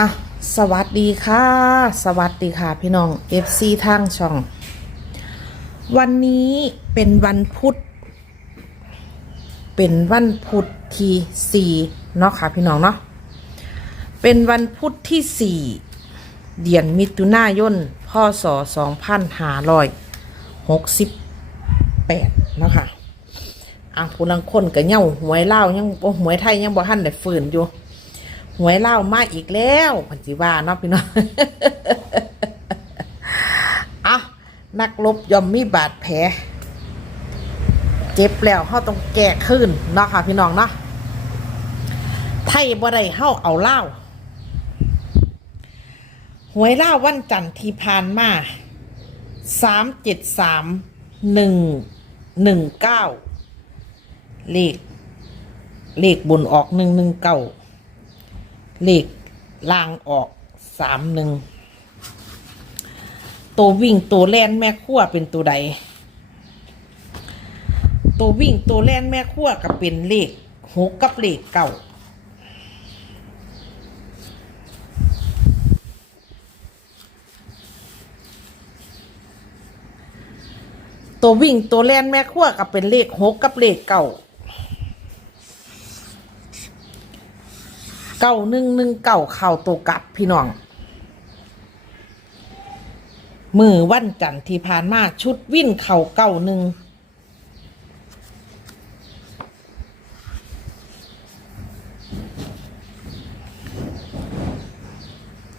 อะสวัสดีค่ะ สวัสดีค่ะพี่น้อง FC ทางช่อง วันนี้เป็นวันพุธ เป็นวันพุธที่สี่เนาะค่ะพี่น้องเนาะ เป็นวันพุธที่สี่เดือนมิถุนายนพศสองพันห้าร้อยหกสิบแปดเนาะค่ะอะผู้ลังคนก็เง่าหวยเล่ายังบ่หวยไทยยังบ่ทันได้ฝืนอยู่ หวยเล่ามาอีกแล้วพันจิว่าเนาะพี่น้องอะนักลบยอมมีบาดแผลเจ็บแล้วเฮาต้องแก้ขึ้นเนาะค่ะพี่น้องเนาะไทยบ่ได้เฮาเอาเล่าหวยเล่าววันจันทร์ที่ผ่านมาสามเจ็ดสามหนึ่งหนึ่งเก้าเลขเลขบนออกหนึ่งหนึ่งเก้า เลขล่างออกสามหนึ่งตัววิ่งตัวแล่นแม่ขั้วเป็นตัวใด ตัววิ่งตัวแล่นแม่ขั้วก็เป็นเลขหกกับเลขเก้าตัววิ่งตัวแล่นแม่ขั้วก็เป็นเลขหกกับเลขเก้า เก้าหนึ่งหนึ่งเก้าเข่าตัวกลับพี่น้อง มือวันจันทร์ที่ผ่านมาชุดวิ่นเข่าเก้าหนึ่ง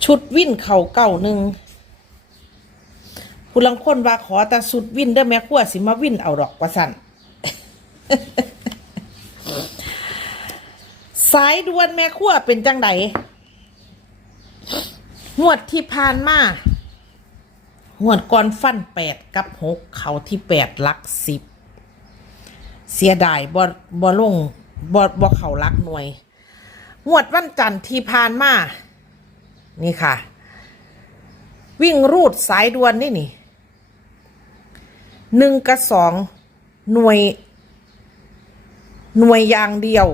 ชุดวิ่นเข่าเก้าหนึ่งผู้ลังคนว่าขอแต่สุดวิ่นเด้อแม่ขั้วสิมาวิ่นเอาดอกประสัน สายด่วนแม่ขั้วเป็นจังไดหวดที่ผ่านมาหวดก่อนฟันแปดกับหกเขาที่แปดลักสิบ เสียดายบ่บ่ลงบ่บ่เขาลักหน่วยหวดวันจันทร์ที่ผ่านมา นี่ค่ะ วิ่งรูดสายด่วนนี่นี่หนึ่งกับสองหน่วย หน่วยอย่างเดียว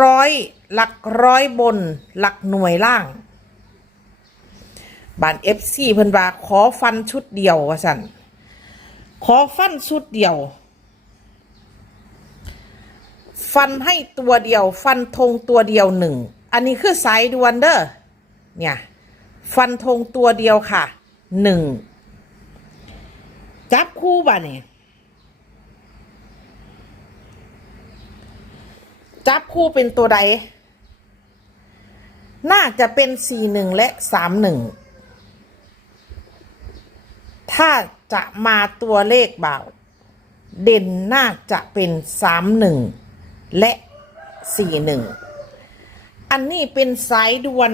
ร้อยหลักร้อยบนหลักหน่วยล่างบานเอฟซีเพิ่นว่าขอฟันชุดเดียวว่าสันขอฟันชุดเดียว ฟันให้ตัวเดียว ฟันธงตัวเดียวหนึ่ง อันนี้คือสายดวนเด้อเนี่ย ฟันธงตัวเดียวค่ะหนึ่งจับคู่บ่ะเนี่ย จับคู่เป็นตัวใด น่าจะเป็นสี่หนึ่งและสามหนึ่ง ถ้าจะมาตัวเลขเบาเด่นน่าจะเป็นสามหนึ่งและสี่หนึ่ง อันนี้เป็นสายด่วน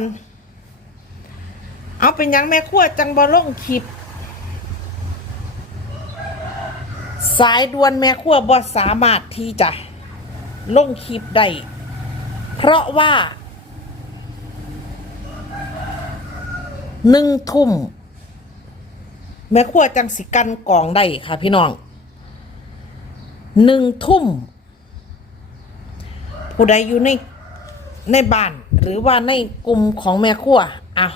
เอาเป็นยังแม่ขั้วจังบอลงคลิป สายด่วนแม่ขั้วบ่สามารถที่จะ ลงคลิปได้เพราะว่าหนึ่งทุ่ม แม่ขั้วจังสิกันกองได้ค่ะพี่น้องหนึ่งทุ่ม ผู้ใดอยู่ในในบ้าน หรือว่าในกลุ่มของแม่ขั้วอะ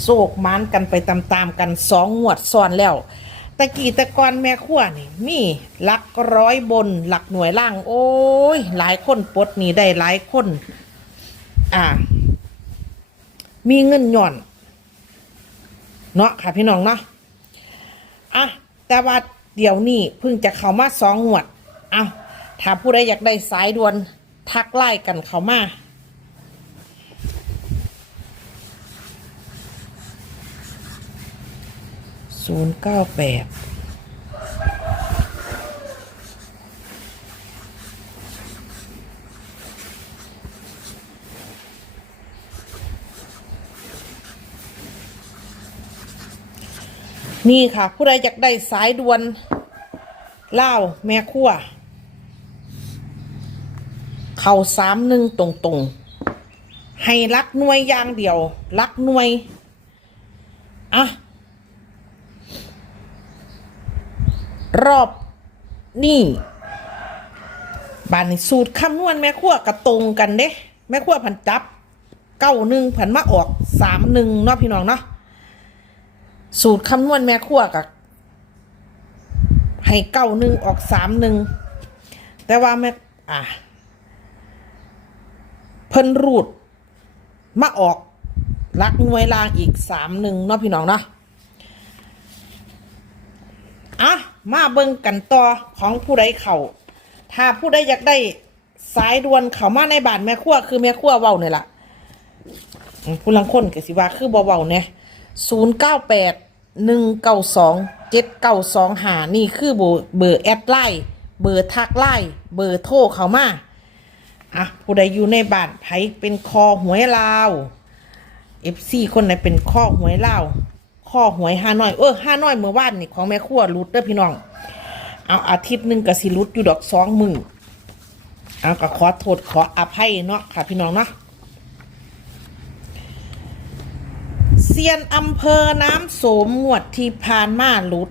โศกมานกันไปตามๆกันสองงวดซ้อนแล้ว ตะกี้ตะกอนแม่ขั้วนี่มีหลักร้อยบนหลักหน่วยล่าง โอ้ย หลายคนปลดนี่ได้หลายคน อ่า มีเงินหย่อน เนาะค่ะพี่น้องเนาะอะแต่ว่าเดี๋ยวนี้เพิ่งจะเข้ามาสองงวด เอาถ้าผู้ใดอยากได้สายด่วนทักไล่กันเข้ามา ศูนย์เก้าแปดนี่ค่ะ ผู้ใดอยากได้สายด่วนเล่าแม่ขั้วเข่าสามหนึ่งตรงๆ ให้รักหน่วยอย่างเดียว รักหน่วย อะ รอบนี่บานนี้สูตรคำนวณแม่ขั้วกระตรงกันเด้แม่ขั้วพันจับเก้าหนึ่งผันมาออกสามหนึ่งเนาะพี่น้องเนาะสูตรคำนวณแม่ครัวกับให้เก้าหนึ่งออกสามหนึ่งแต่ว่าแม่อะเพิ่นรูดมาออกลักหน่วยลางอีกสามหนึ่งเนาะพี่น้องเนาะอะ มาเบิ่งกันต่อของผู้ใดเขาถ้าผู้ใดอยากได้สายด่วนเขามาในบ้านแม่ครัวคือแม่ครัวเว้าเนี่ยล่ะผู้ลังคนก็สิว่าคือบ่เว้าเนี่ยศูนย์เก้าแปดหนึ่งเก้าสองเจ็ดเก้าสองหานี่คือเบอร์เบอร์แอดไลน์เบอร์ทักไลน์เบอร์โทรเขามาอะผู้ใดอยู่ในบ้านไผเป็นคอหวยลาวเอฟซีคนไหนเป็นข้อหวยลาว ข้อหวยห้าน้อย เออห้าน้อยเมื่อวานนี่ของแม่ครัวรุดเด้อพี่น้อง เอาอาทิตย์หนึ่งก็สิรุดอยู่ดอกสองมือเอาก็ขอโทษขออภัยเนาะค่ะ พี่น้องเนาะเซียนอำเภอน้ำโสมงวดที่ผ่านมารุด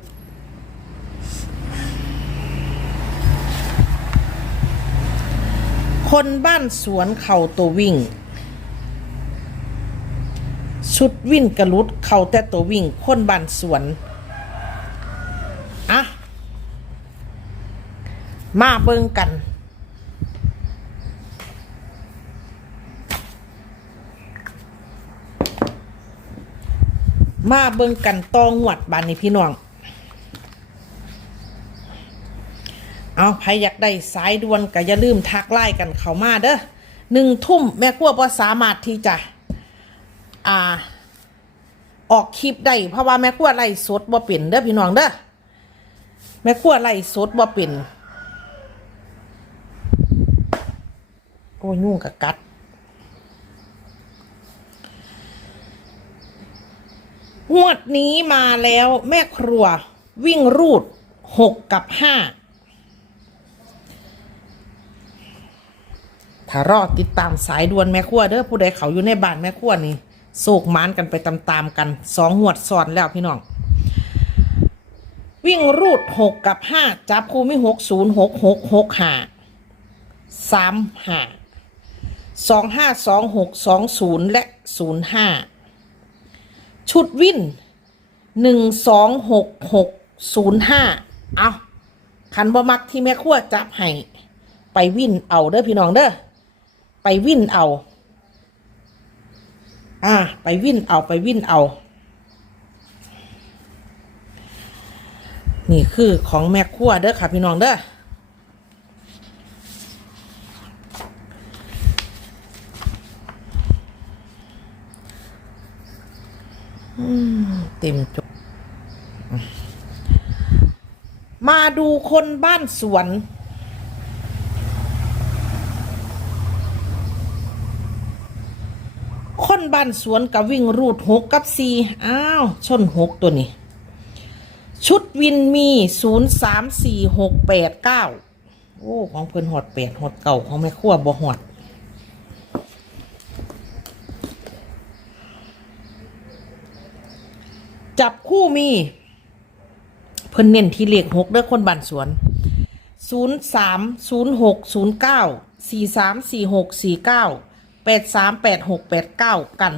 คนบ้านสวนเข่าตัววิ่ง ชุดวิ่นกระลุด เข่าแต่ตัววิ่งคนบานสวนอะมาเบิ่งกัน มาเบิ่งกันตองหวัดบานนี้พี่น้อง เอาใครอยากได้สายด่วนก็อย่าลืมทักไล่กันเข้ามาเด้อหนึ่งทุ่มแม่กลัวพอสามารถที่จะ อ่า ออกคลิปได้เพราะว่าแม่กลัวไล่สดบ่เป็นเด้อพี่น้องเด้อแม่กลัวไล่สดบ่เป็นโอ้ยุ่งกับกัดงวดนี้มาแล้วแม่ครัววิ่งรูดหกกับห้าถ้ารอดติดตามสายด่วนแม่ครัวเด้อผู้ใดเขาอยู่ในบ้านแม่ครัวนี่ โศกมานกันไปตามๆกันสองหวดซ้อนแล้วพี่น้อง วิ่งรูดหกกับห้าจับคู่มีหกศูนย์หกหกหกห้าสามห้าสองห้าสองหกสองศูนย์และศูนย์ห้าชุดวิ่นหนึ่งสองหกหกศูนย์ห้าเอาคันบ่มักที่แม่ครัวจับให้ไปวิ่นเอาเด้อพี่น้องเด้อไปวิ่นเอา อ่า ไปวิ่นเอาไปวิ่นเอา นี่คือของแม่ครัวเด้อค่ะพี่น้องเด้อเต็มจบมาดูคนบ้านสวน คน บ้านสวนกับวิ่งรูดหกกับสี่อ้าวชนหกตัวนี้ ชุดวินมีศูนย์สามสี่หกแปดเก้าโอ้ของเพิ่นหอดแปดหอดเก่าของแม่ขั้วบ่หอดจับคู่มี เพิ่นเน้นที่เลขหกเด้อคนบ้านสวนศูนย์สามศูนย์หกศูนย์เก้าสี่สามสี่หกสี่เก้า แปดสามแปดหกแปดเก้ากัน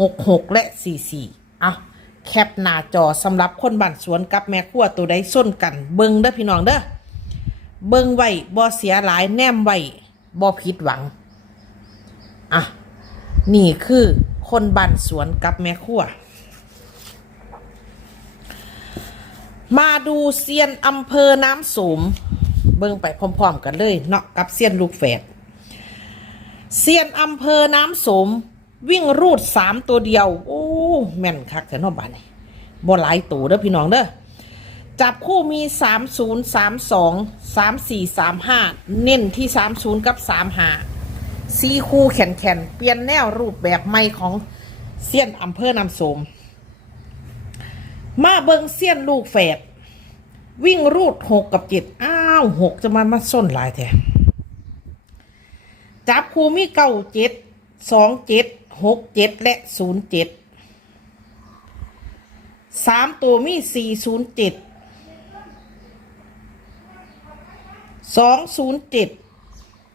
หกหกและสี่สี่อะแคปหน้าจอสำหรับคนบ้านสวนกับแม่ครัวตัวใดส้นกัน เบิ้งเด้อพี่น้องเด้อเบิ้งไว้บ่เสียหลายแนมไว้บ่ผิดหวัง อะ นี่คือคนบ้านสวนกับแม่ครัวมาดูเซียนอำเภอน้ำสมเบิ่งไปพร้อม ๆ กันเลย เนาะกับเซียนลูกแฝด เซียนอำเภอน้ำสม วิ่งรูดสามตัวเดียว โอ้แม่นคักแต่นอบานนี่บ่หลายตัวเด้อพี่น้องเด้อจับคู่มีสามศูนย์สามสองสามสี่สามห้าเน้นที่สามศูนย์กับสามห้าซีคู่แขนแขนเปลี่ยนแนวรูปแบบใหม่ของเซียนอำเภอน้ำสม มาเบิงเซียนลูกแฝดวิ่งรูดหกกับเจ็ดอ้าวหกจะมามาส้นหลายแท้ จับคูมีเก้าเจ็ดสองเจ็ดหกเจ็ดและศูนย์เจ็ดสามตัวมีสี่ศูนย์เจ็ดสองศูนย์เจ็ด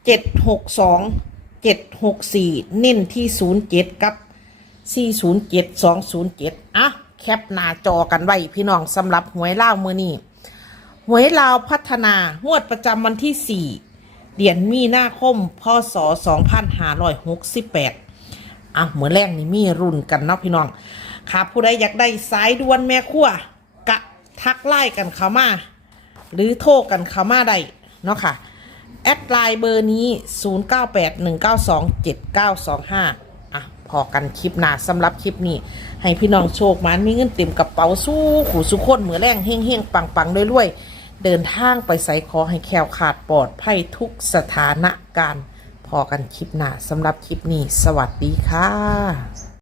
เจ็ดหกสองเจ็ดหกสี่เน้นที่ศูนย์เจ็ดกับสี่ศูนย์เจ็ดสองศูนย์เจ็ดอะแคปหน้าจอกันไว้พี่น้องสำหรับหวยเล่าวมือนี้หวยลาวพัฒนางวดประจำวันที่สี่ เดือนมีนาคมพศสองพันหาร้อยหกสิบแปดอะเหมือนแรกนี่มีรุ่นกันเนาะพี่น้องค่ะผู้ใดอยากได้สายด่วนแม่ครัวกะทักไล่กันเข้ามา หรือโทรกันเข้ามาได้เนาะค่ะ แอดไลน์เบอร์นี้ 0981927925อะพอกันคลิปหน้าสำหรับคลิปนี้ ให้พี่น้องโชคมันมีเงินเต็มกระเป๋าสู้ขู่สุขคนเหมือแรงเฮงเฮงปังปังๆรวยๆ เดินทางไปใส่ขอให้แคล้วขาดปลอดภัยทุกสถานการณ์พอกันคลิปหน้าสำหรับคลิปนี้ สวัสดีค่ะ